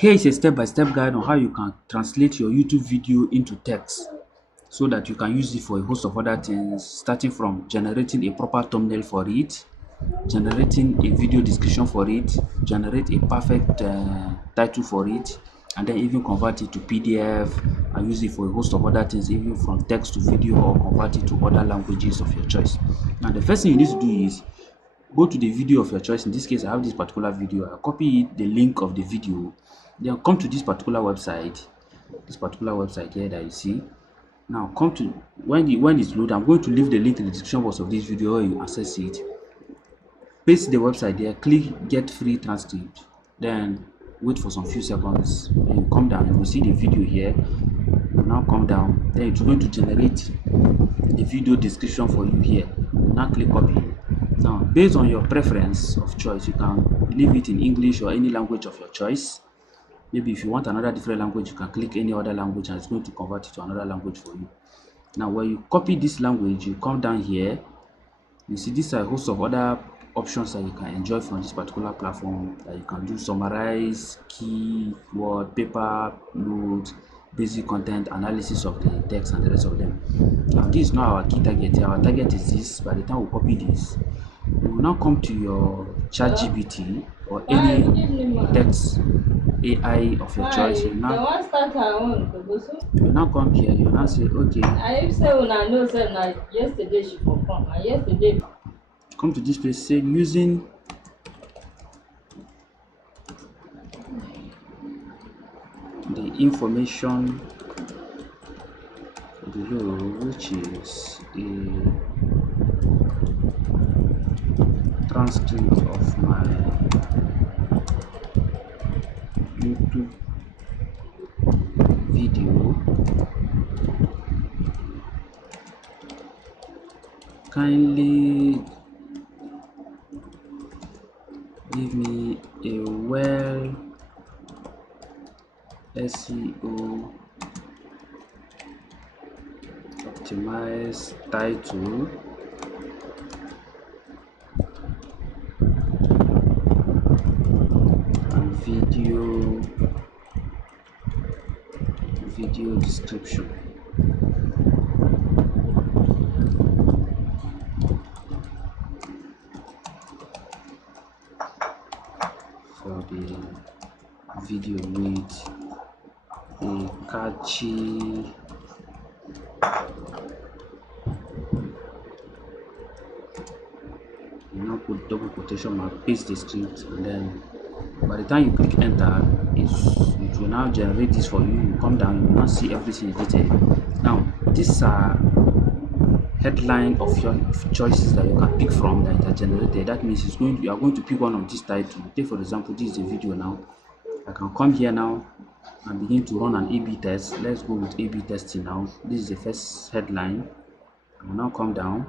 Here is a step-by-step guide on how you can translate your YouTube video into text so that you can use it for a host of other things, starting from generating a proper thumbnail for it, generating a video description for it, generate a perfect title for it, and then even convert it to PDF and use it for a host of other things, even from text to video, or convert it to other languages of your choice. Now, the first thing you need to do is go to the video of your choice. In this case, I have this particular video. I copy the link of the video, then come to this particular website here that you see. Now come to when it's loaded. I'm going to leave the link in the description box of this video where you access it. Paste the website there, click get free transcript, then wait for some few seconds. Then you come down, you will see the video here. You now come down, then it's going to generate the video description for you here. You now click copy. Now, based on your preference of choice, you can leave it in English or any language of your choice. Maybe if you want another different language, you can click any other language and it's going to convert it to another language for you. Now, when you copy this language, you come down here. You see these are a host of other options that you can enjoy from this particular platform, that you can do: summarize, keyword, paper, note, basic content, analysis of the text, and the rest of them. Now, this is not our key target here. Our target is this. By the time we copy this, you will now come to your ChatGPT or any text AI of your choice. You now come here. You now say, okay. Come to this place. Say using the information below, which is a transcript of my YouTube video, kindly give me a well SEO optimized title and video description. For the video with a catchy now put double quotation mark, paste the script, and then by the time you click enter, it will now generate this for you. You come down, you will now see everything in detail. Now, these are headline of your choices that you can pick from that are generated. That means you are going to pick one of this title. Take for example, this is a video now. I can come here now and begin to run an A/B test. Let's go with A/B testing now. This is the first headline. I will now come down,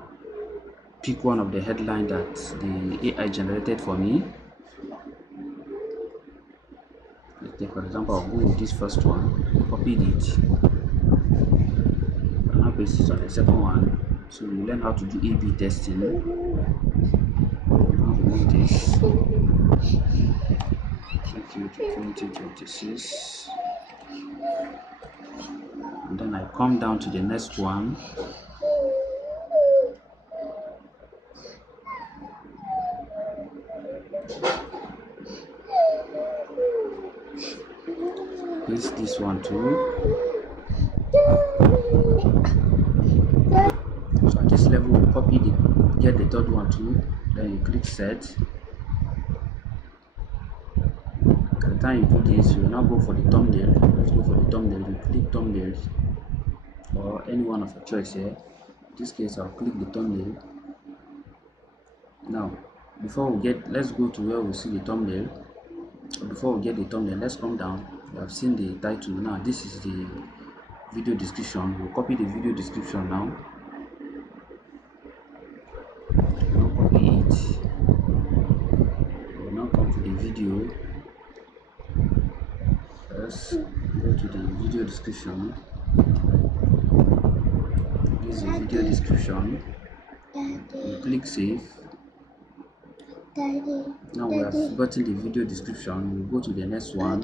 pick one of the headline that the AI generated for me. Let's take for example, I'll go with this first one, copied it, and now paste it on the second one. So you learn how to do A/B testing. Now remove this. Take you to 2026, and then I come down to the next one. Paste this one too. So at this level, we copy get the third one too. Then you click set. By the time you do this, you will now go for the thumbnail. Let's go for the thumbnail. You click thumbnails or any one of your choice here. In this case, I'll click the thumbnail. Now, let's go to where we see the thumbnail. Before we get the thumbnail, let's come down. You have seen the title. Now, this is the video description. We'll copy the video description now. Now copy it. We'll now come to the video. Let's go to the video description. This is the video description. You click save. Daddy. Now we have gotten the video description. We'll go to the next one.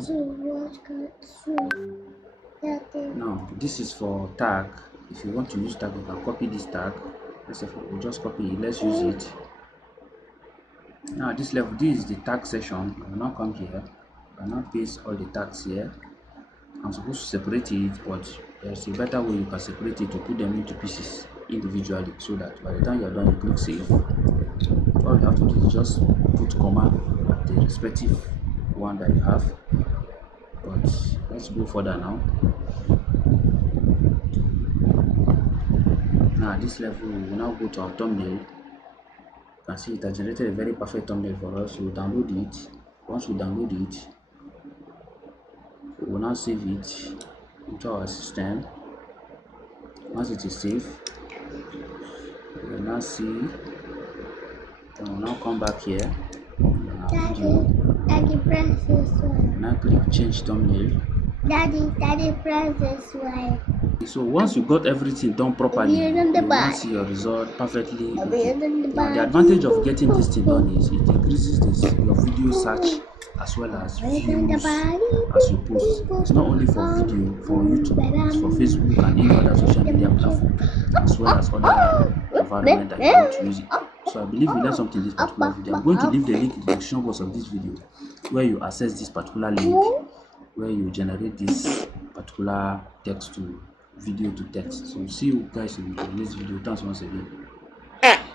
Now this is for tag. If you want to use tag, you can copy this tag. Let's say we'll just copy it. Let's use it. Now this level, this is the tag section. I will now come here. I will now paste all the tags here. I'm supposed to separate it, but there's a better way you can separate it to put them into pieces individually, so that by the time you're done, you click save. All you have to do is just put comma at the respective one that you have. But let's go further now. Now this level, we will now go to our thumbnail. You can see it has generated a very perfect thumbnail for us. We'll download it. Once we download it, we will now save it into our system. Once it is saved, we will now see. Then we'll now come back here. Daddy, press this one. Now click change thumbnail. Daddy, press this one. So once you got everything done properly, you will now see your result perfectly. Now the advantage of getting this thing done is it increases your video search as well as views as you post. It's not only for video, for YouTube, it's for Facebook and any other social media platform, as well as other environment that you want to use it. So I believe you learned something in this particular video. I'm going to leave the link in the description box of this video where you access this particular link, where you generate this particular text to video to text. So see you guys in the next video. Thanks once again.